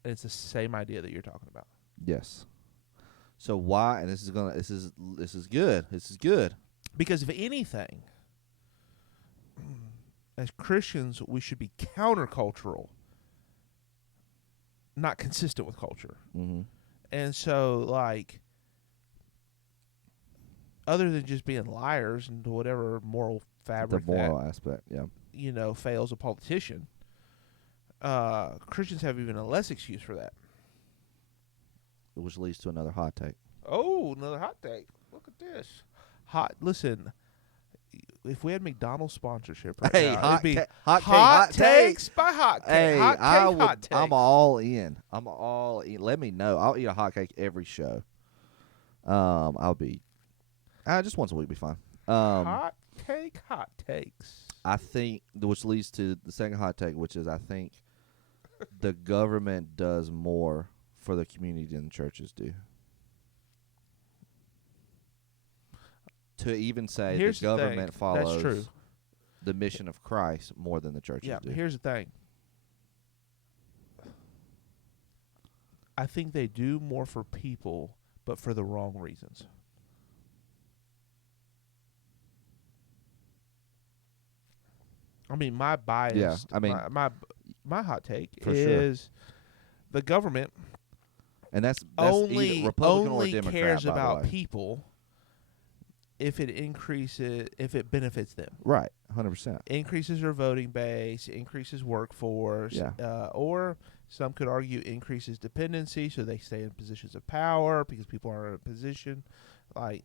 And it's the same idea that you're talking about. Yes. So why? And this is good. This is good. Because if anything, as Christians, we should be countercultural, not consistent with culture. Mm-hmm. And so, like, other than just being liars and whatever moral fabric the moral aspect, yeah. fails a politician, Christians have even a less excuse for that. Which leads to another hot take. Oh, another hot take. Look at this. Listen, if we had McDonald's sponsorship right now, it'd be hot takes by Hotcake. Hey, Hot takes. I'm all in. Let me know. I'll eat a hot cake every show. I'll be just once a week be fine. Hot takes. I think, which leads to the second hot take, which is I think the government does more for the community than the churches do. To even say Here's the government follows That's true. the mission of Christ more than the churches do. But here's the thing. I think they do more for people, but for the wrong reasons. I mean, my bias. Yeah, I mean, my hot take for is the government and that's only either Republican or Democrat, cares by the about way. people if it benefits them. Right, 100%. Increases their voting base, increases workforce, or some could argue increases dependency, so they stay in positions of power because people are in a position. I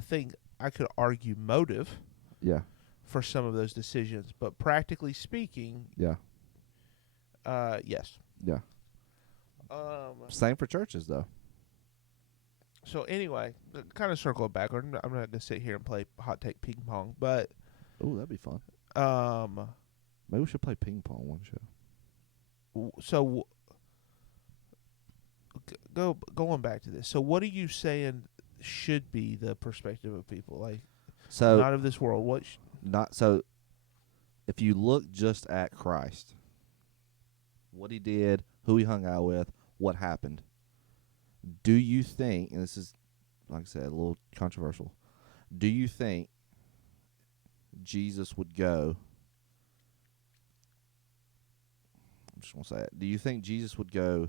think I could argue motive. Yeah. For some of those decisions, but practically speaking, Yeah. Yes. Yeah. Same for churches, though. So anyway, kind of circle it back. I'm not going to sit here and play hot take ping pong, but Oh, that'd be fun. Maybe we should play ping pong one show. So going back to this. So what are you saying should be the perspective of people? Like, so not of this world. What? If you look just at Christ, what he did, who he hung out with, what happened, do you think, and this is, like I said, a little controversial, do you think Jesus would go, I'm just going to say it, do you think Jesus would go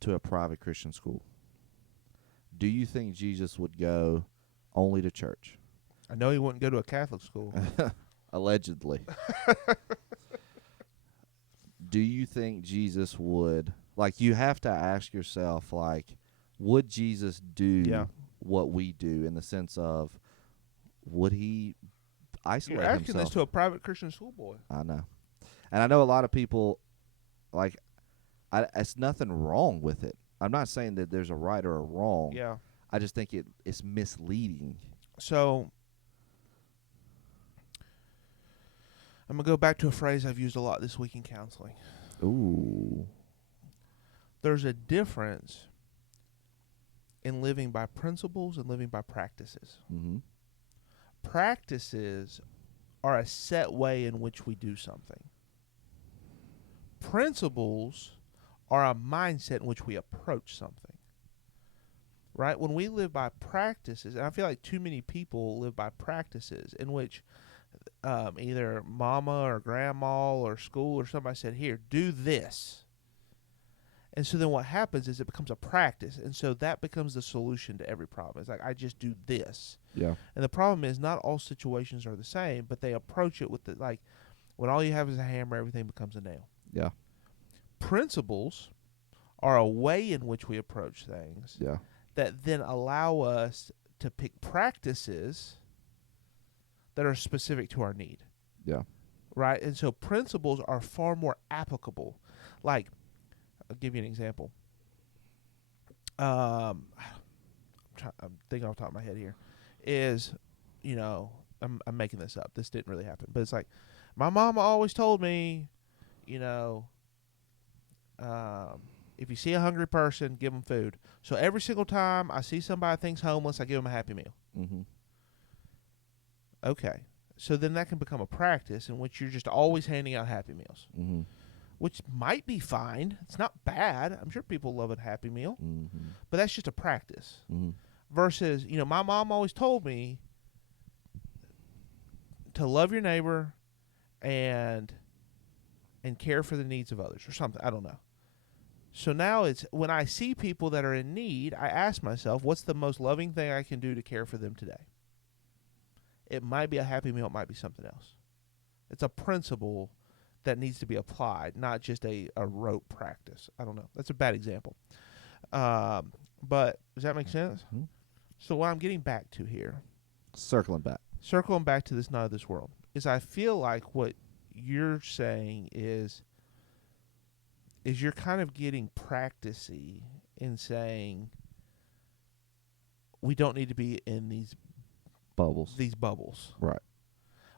to a private Christian school? Do you think Jesus would go only to church? I know he wouldn't go to a Catholic school. Allegedly. Do you think Jesus would, like, you have to ask yourself, like, would Jesus do what we do, in the sense of, would he isolate You're asking himself? this to a private Christian schoolboy. I know. And I know a lot of people, like, it's nothing wrong with it. I'm not saying that there's a right or a wrong. Yeah. I just think it's misleading. So I'm going to go back to a phrase I've used a lot this week in counseling. Ooh. There's a difference in living by principles and living by practices. Mm-hmm. Practices are a set way in which we do something. Principles are a mindset in which we approach something. Right? When we live by practices, and I feel like too many people live by practices in which either mama or grandma or school or somebody said, here, do this. And so then what happens is it becomes a practice. And so that becomes the solution to every problem. It's like, I just do this. Yeah. And the problem is not all situations are the same, but they approach it with when all you have is a hammer, everything becomes a nail. Yeah. Principles are a way in which we approach things that then allow us to pick practices that are specific to our need. Yeah. Right? And so principles are far more applicable. Like, I'll give you an example. I'm thinking off the top of my head here. I'm making this up. This didn't really happen. But it's like, my mama always told me, if you see a hungry person, give them food. So every single time I see somebody I think's homeless, I give them a Happy Meal. Mm-hmm. Okay. So then that can become a practice in which you're just always handing out Happy Meals, Mm-hmm. which might be fine. It's not bad. I'm sure people love a Happy Meal, Mm-hmm. but that's just a practice. Mm-hmm. Versus, my mom always told me to love your neighbor and care for the needs of others or something. I don't know. So now it's when I see people that are in need, I ask myself, what's the most loving thing I can do to care for them today? It might be a Happy Meal. It might be something else. It's a principle that needs to be applied, not just a rote practice. I don't know. That's a bad example. But does that make sense? Mhm. So what I'm getting back to here, Circling back. circling back to this not of this world, is I feel like what you're saying is you're kind of getting practicey in saying we don't need to be in these Bubbles. bubbles. Right.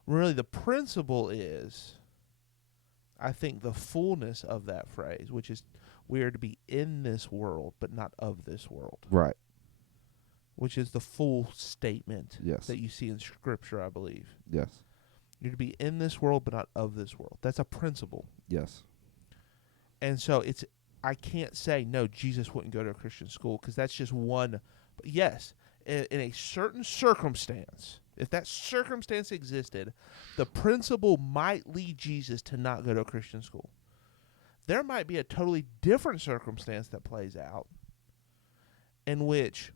Really, the principle is, I think, the fullness of that phrase, which is we are to be in this world, but not of this world. Right. Which is the full statement Yes. that you see in Scripture, I believe. Yes. You're to be in this world, but not of this world. That's a principle. Yes. And so I can't say, no, Jesus wouldn't go to a Christian school, because that's just one. But yes, in a certain circumstance, if that circumstance existed, the principle might lead Jesus to not go to a Christian school. There might be a totally different circumstance that plays out in which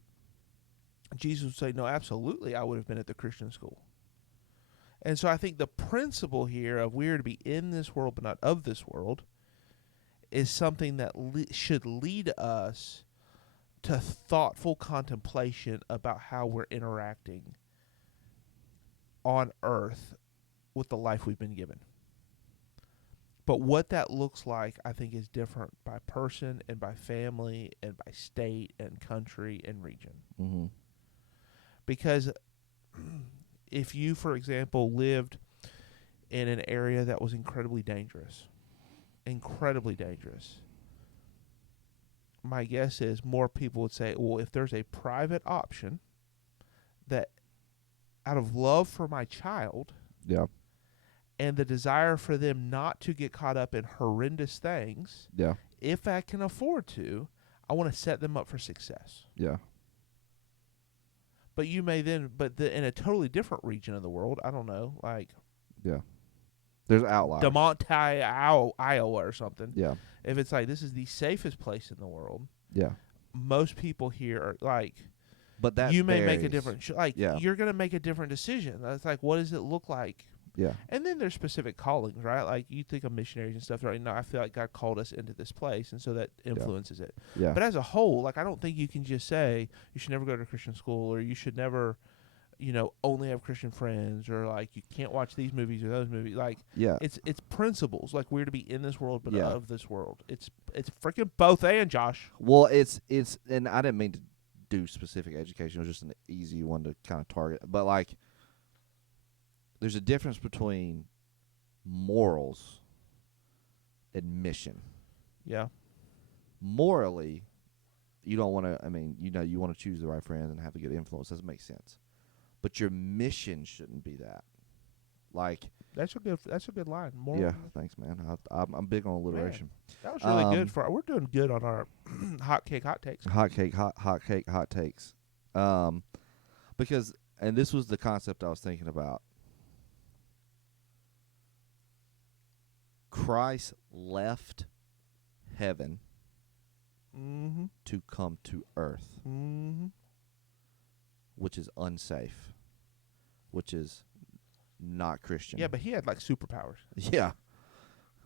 Jesus would say, no, absolutely, I would have been at the Christian school. And so I think the principle here of we are to be in this world but not of this world is something that should lead us to thoughtful contemplation about how we're interacting on earth with the life we've been given. But what that looks like, I think, is different by person and by family and by state and country and region. Mm-hmm. Because if you, for example, lived in an area that was incredibly dangerous, my guess is more people would say, well, if there's a private option that out of love for my child Yeah. and the desire for them not to get caught up in horrendous things, Yeah. if I can afford to, I want to set them up for success. Yeah. But you may then, in a totally different region of the world, I don't know, like Yeah. There's outliers. DeMonte, Iowa or something. Yeah. If it's like, this is the safest place in the world, Yeah. most people here are like, But that you may make a varies. different, Yeah. you're going to make a different decision. That's like, what does it look like? Yeah. And then there's specific callings, right? Like you think of missionaries and stuff, right? No, I feel like God called us into this place, and so that influences it. Yeah. But as a whole, like I don't think you can just say you should never go to a Christian school, or you should never, only have Christian friends, or like you can't watch these movies or those movies. Like Yeah. it's principles. Like we're to be in this world, but Yeah. not of this world. It's freaking both and, Josh. Well, it's and I didn't mean to do specific education. It was just an easy one to kind of target. But like, there's a difference between morals and mission. Yeah. Morally, you don't want to. I mean, you want to choose the right friends and have a good influence. Doesn't make sense. But your mission shouldn't be that. Like, That's a good line. More. yeah, thanks, man. I'm big on alliteration. That was really good we're doing good on our hotcake hot takes. Hotcake, hot takes. Because, and this was the concept I was thinking about. Christ left heaven Mm-hmm. to come to earth, Mm-hmm. which is unsafe, which is not Christian. Yeah, but he had like superpowers. Yeah.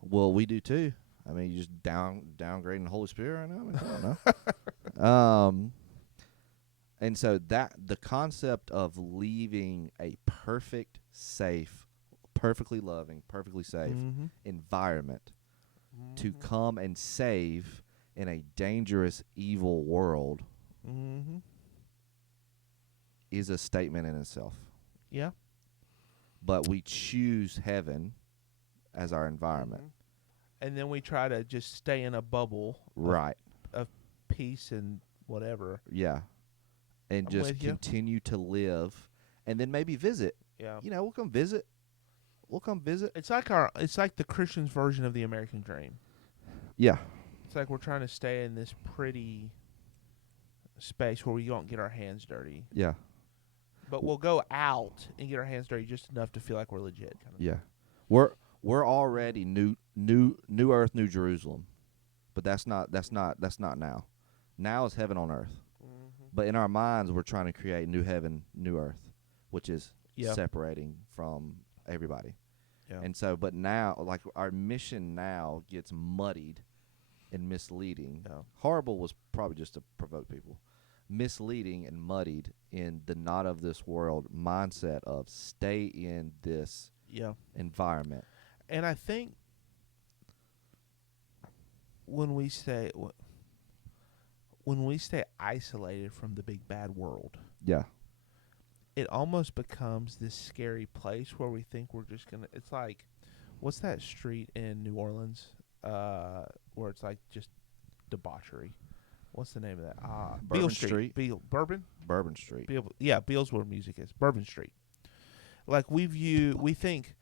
Well, we do too. I mean, you just downgrading the Holy Spirit right now. I mean, I don't know. And so that the concept of leaving a perfect, safe, perfectly loving, perfectly safe Mm-hmm. environment to come and save in a dangerous, evil world Mm-hmm. is a statement in itself. Yeah. But we choose heaven as our environment. Mm-hmm. And then we try to just stay in a bubble Right. of peace and whatever. Yeah. And I'm just with you. continue to live and then maybe visit. Yeah. We'll come visit. It's like the Christian's version of the American dream. Yeah. It's like we're trying to stay in this pretty space where we don't get our hands dirty. Yeah. But we'll go out and get our hands dirty just enough to feel like we're legit. Kind of. Yeah. We're already new earth, new Jerusalem. But that's not now. Now is heaven on earth. Mm-hmm. But in our minds we're trying to create new heaven, new earth, which is Yeah. separating from everybody. Yeah. And so, but now, like, our mission now gets muddied and misleading. Yeah. Horrible was probably just to provoke people. Misleading and muddied in the not of this world mindset of stay in this Yeah. environment. And I think when we stay isolated from the big bad world, Yeah. it almost becomes this scary place where we think we're just gonna. It's like, what's that street in New Orleans, where it's like just debauchery? What's the name of that? Bourbon Beale Street. Bourbon. Bourbon Street. Yeah, Beale's where music is. Bourbon Street. Like we think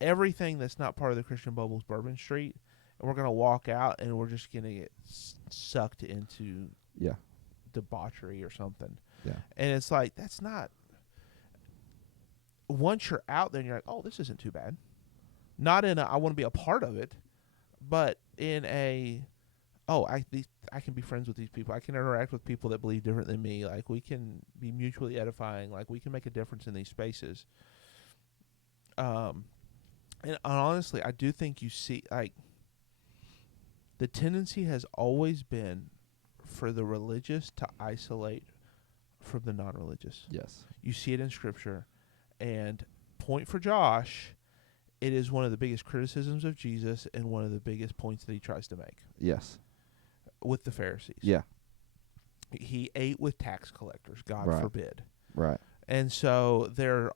everything that's not part of the Christian bubble is Bourbon Street, and we're gonna walk out and we're just gonna get sucked into Yeah. debauchery or something. Yeah. And it's like that's not. Once you're out there, and you're like, oh, this isn't too bad. Not in a I want to be a part of it, but in a I can be friends with these people. I can interact with people that believe different than me. Like we can be mutually edifying. Like we can make a difference in these spaces. And honestly, I do think you see like the tendency has always been for the religious to isolate from the non-religious. Yes. You see it in Scripture, and point for Josh, it is one of the biggest criticisms of Jesus and one of the biggest points that he tries to make Yes. with the Pharisees. Yeah. He ate with tax collectors, God Right. forbid. Right. And so they're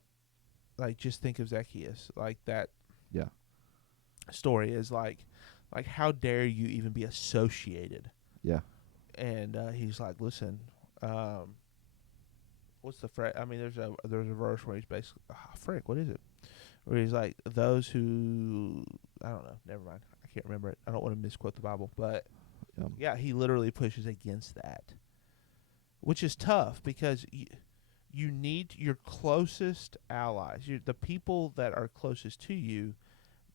like, just think of Zacchaeus. Like that Yeah. story is like how dare you even be associated? Yeah. And he's like, listen, what's the phrase? I mean, there's a verse where he's basically, frick, what is it? Where he's like, those who, I don't know, never mind. I can't remember it. I don't want to misquote the Bible, but yeah, he literally pushes against that, which is tough because you need your closest allies, the people that are closest to you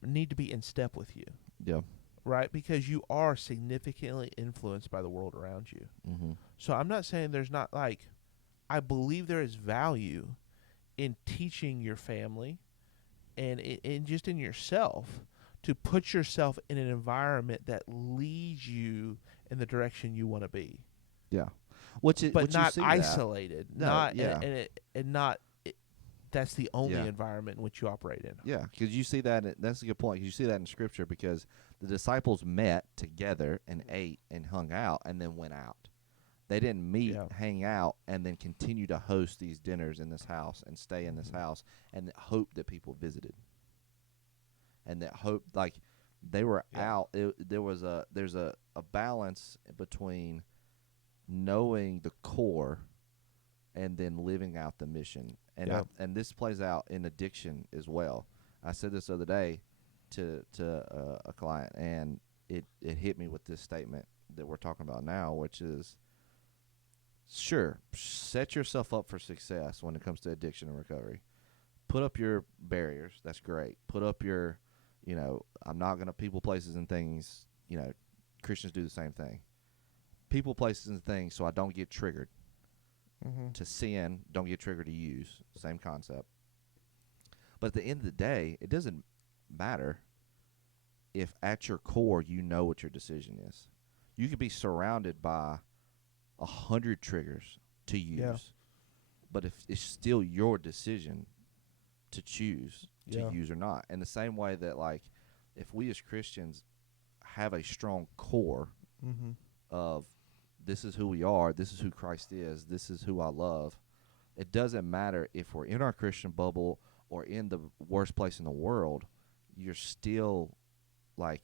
need to be in step with you. Yeah. Right? Because you are significantly influenced by the world around you. Mm-hmm. So I'm not saying there's not I believe there is value in teaching your family and in just in yourself to put yourself in an environment that leads you in the direction you want to be. Yeah. But not not isolated. No, not yeah. and not that's the only Yeah. environment in which you operate in. Yeah, because you see that. That's a good point. 'Cause you see that in Scripture because the disciples met together and ate and hung out and then went out. They didn't meet, hang out, and then continue to host these dinners in this house and stay in this house and hope that people visited. And that hope, like, they were out. There's a balance between knowing the core and then living out the mission. And and this plays out in addiction as well. I said this the other day to a client, and it hit me with this statement that we're talking about now, which is, sure, set yourself up for success when it comes to addiction and recovery. Put up your barriers. That's great. Put up your, I'm not going to people, places, and things. Christians do the same thing. People, places, and things so I don't get triggered. To sin, don't get triggered to use. Same concept. But at the end of the day, it doesn't matter if at your core you know what your decision is. You could be surrounded by 100 triggers to use, but if it's still your decision to choose to use or not. And the same way that, like, if we as Christians have a strong core of this is who we are, this is who Christ is, this is who I love, it doesn't matter if we're in our Christian bubble or in the worst place in the world, you're still, like,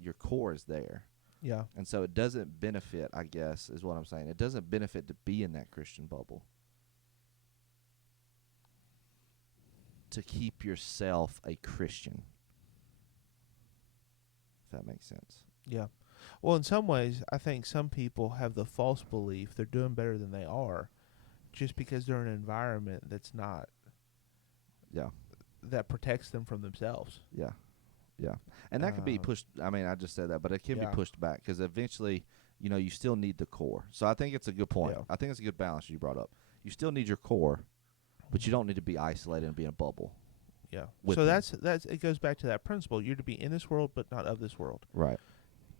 your core is there. Yeah. And so it doesn't benefit, I guess, is what I'm saying. It doesn't benefit to be in that Christian bubble. To keep yourself a Christian. If that makes sense. Yeah. Well, in some ways, I think some people have the false belief they're doing better than they are just because they're in an environment that's not. Yeah. That protects them from themselves. Yeah. Yeah. And that could be pushed. I mean, I just said that, but it can be pushed back because eventually, you still need the core. So I think it's a good point. Yeah. I think it's a good balance you brought up. You still need your core, But you don't need to be isolated and be in a bubble. Yeah. with So them. that's it goes back to that principle. You're to be in this world, but not of this world. Right.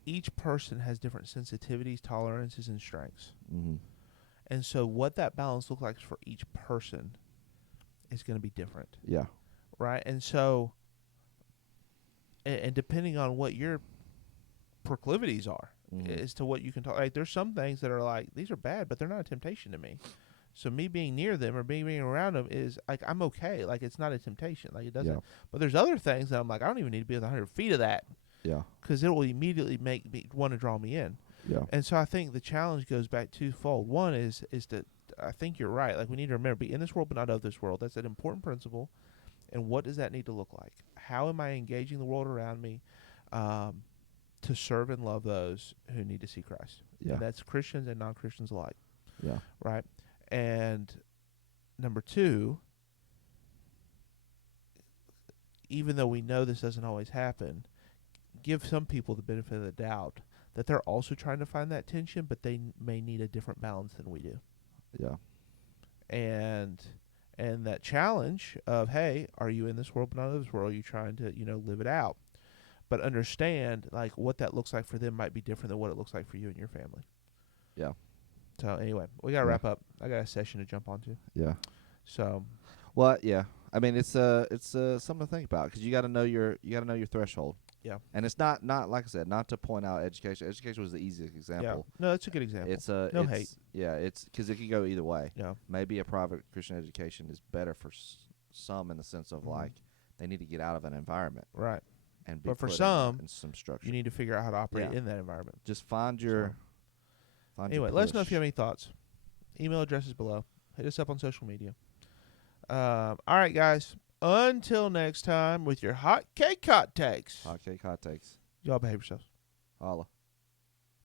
Each person has different sensitivities, tolerances, and strengths. Mm-hmm. And so what that balance looks like for each person is going to be different. Yeah. Right? And so, and depending on what your proclivities are as to what you can tolerate, there's some things that are like, these are bad, but they're not a temptation to me. So me being near them or being around them is like, I'm okay. Like, it's not a temptation. Like, it doesn't. Yeah. But there's other things that I'm like, I don't even need to be within 100 feet of that, Yeah. because it will immediately make me want to draw me in. Yeah. And so I think the challenge goes back twofold. One is to, I think you're right. Like, we need to remember, be in this world but not of this world. That's an important principle. And what does that need to look like? How am I engaging the world around me to serve and love those who need to see Christ? Yeah. And that's Christians and non-Christians alike. Yeah. Right? And number two, even though we know this doesn't always happen, give some people the benefit of the doubt that they're also trying to find that tension, but they may need a different balance than we do. Yeah. And that challenge of, hey, are you in this world but not of this world? Are you trying to, live it out? But understand, like, what that looks like for them might be different than what it looks like for you and your family. Yeah. So anyway, we got to wrap up. I got a session to jump onto. Yeah. So, well, yeah. I mean, it's something to think about, because you got to know your threshold. Yeah. And it's not like I said, not to point out education. Education was the easiest example. Yeah. No, that's a good example. It's no hate. Yeah, it's because it can go either way. Yeah. Maybe a private Christian education is better for some, in the sense of like they need to get out of an environment. Right. And be but for put some, in some structure. you need to figure out how to operate in that environment. Just find your. Anyway, let us know if you have any thoughts. Email address is below. Hit us up on social media. All right, guys. Until next time, with your hot cake hot takes. Hotcake hot takes. Y'all behave yourselves. Holla.